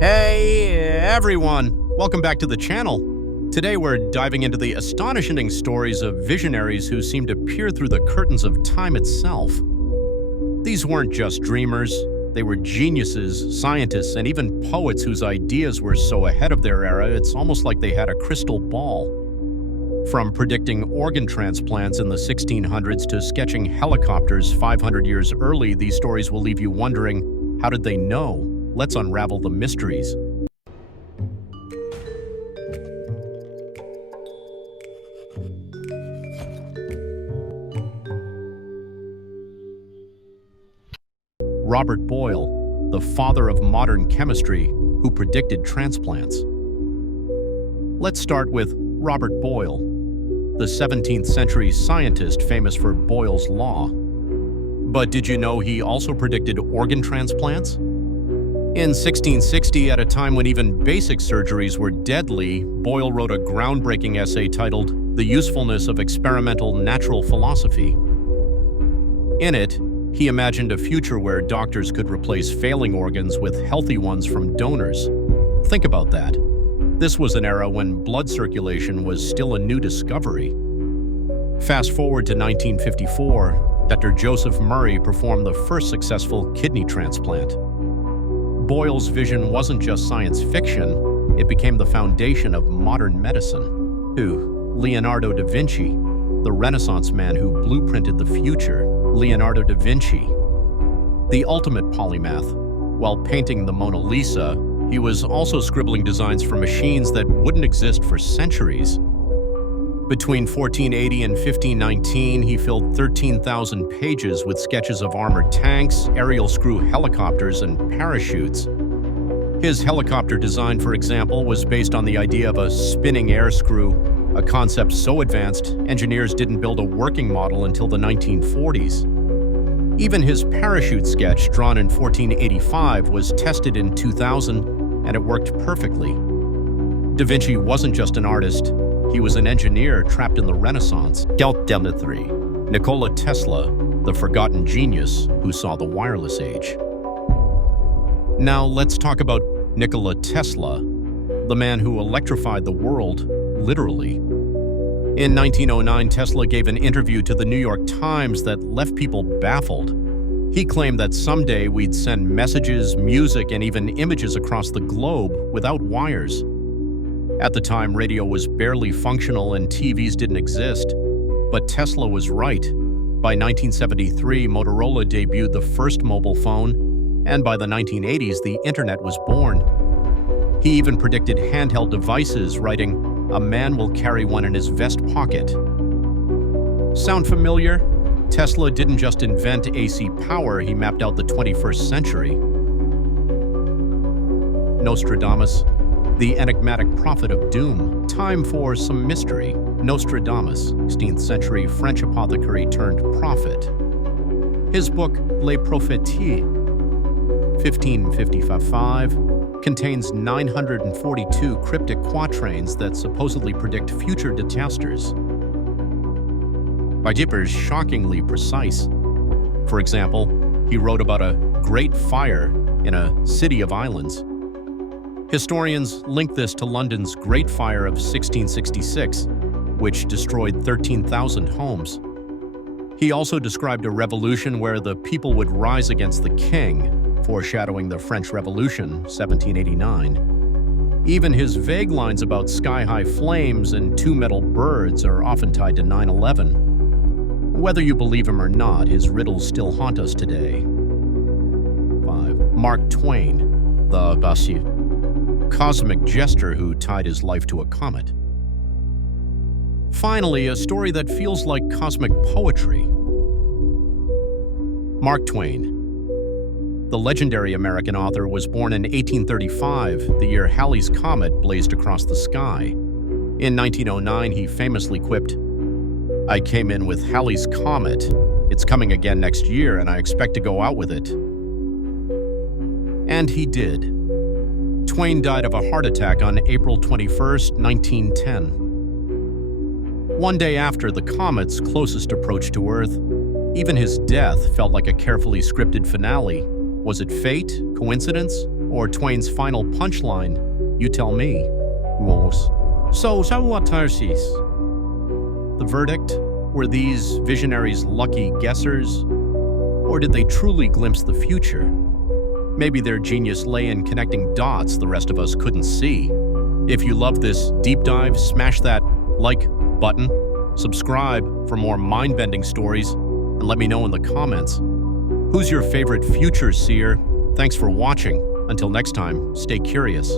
Hey everyone! Welcome back to the channel. Today we're diving into the astonishing stories of visionaries who seem to peer through the curtains of time itself. These weren't just dreamers, they were geniuses, scientists, and even poets whose ideas were so ahead of their era it's almost like they had a crystal ball. From predicting organ transplants in the 1600s to sketching helicopters 500 years early, these stories will leave you wondering, how did they know? Let's unravel the mysteries. Robert Boyle, the father of modern chemistry, who predicted transplants. Let's start with Robert Boyle, the 17th century scientist famous for Boyle's Law. But did you know he also predicted organ transplants? In 1660, at a time when even basic surgeries were deadly, Boyle wrote a groundbreaking essay titled The Usefulness of Experimental Natural Philosophy. In it, he imagined a future where doctors could replace failing organs with healthy ones from donors. Think about that. This was an era when blood circulation was still a new discovery. Fast forward to 1954, Dr. Joseph Murray performed the first successful kidney transplant. Boyle's vision wasn't just science fiction, it became the foundation of modern medicine. Who? Leonardo da Vinci, the Renaissance man who blueprinted the future. Leonardo da Vinci, the ultimate polymath. While painting the Mona Lisa, he was also scribbling designs for machines that wouldn't exist for centuries. Between 1480 and 1519, he filled 13,000 pages with sketches of armored tanks, aerial screw helicopters, and parachutes. His helicopter design, for example, was based on the idea of a spinning air screw, a concept so advanced, engineers didn't build a working model until the 1940s. Even his parachute sketch, drawn in 1485, was tested in 2000, and it worked perfectly. Da Vinci wasn't just an artist, he was an engineer trapped in the Renaissance. Delta 3. Nikola Tesla, the forgotten genius who saw the wireless age. Now let's talk about Nikola Tesla, the man who electrified the world, literally. In 1909, Tesla gave an interview to the New York Times that left people baffled. He claimed that someday we'd send messages, music, and even images across the globe without wires. At the time, radio was barely functional and TVs didn't exist. But Tesla was right. By 1973, Motorola debuted the first mobile phone, and by the 1980s, the internet was born. He even predicted handheld devices, writing, "A man will carry one in his vest pocket." Sound familiar? Tesla didn't just invent AC power, he mapped out the 21st century. Nostradamus, the enigmatic prophet of doom. Time for some mystery. Nostradamus, 16th century French apothecary turned prophet. His book, Les Prophéties, 1555, contains 942 cryptic quatrains that supposedly predict future disasters. By Jippers, shockingly precise. For example, he wrote about a great fire in a city of islands. Historians link this to London's Great Fire of 1666, which destroyed 13,000 homes. He also described a revolution where the people would rise against the king, foreshadowing the French Revolution, 1789. Even his vague lines about sky-high flames and two metal birds are often tied to 9/11. Whether you believe him or not, his riddles still haunt us today. 5. Mark Twain, the cosmic jester who tied his life to a comet. Finally, a story that feels like cosmic poetry. Mark Twain, the legendary American author, was born in 1835, the year Halley's Comet blazed across the sky. In 1909, he famously quipped, "I came in with Halley's Comet. It's coming again next year, and I expect to go out with it." And he did. Twain died of a heart attack on April 21, 1910. One day after the comet's closest approach to Earth, even his death felt like a carefully scripted finale. Was it fate? Coincidence? or Twain's final punchline? You tell me. So what are these? The verdict? Were these visionaries lucky guessers? Or did they truly glimpse the future? Maybe their genius lay in connecting dots the rest of us couldn't see. If you love this deep dive, smash that like button, subscribe for more mind-bending stories, and let me know in the comments. Who's your favorite future seer? Thanks for watching. Until next time, stay curious.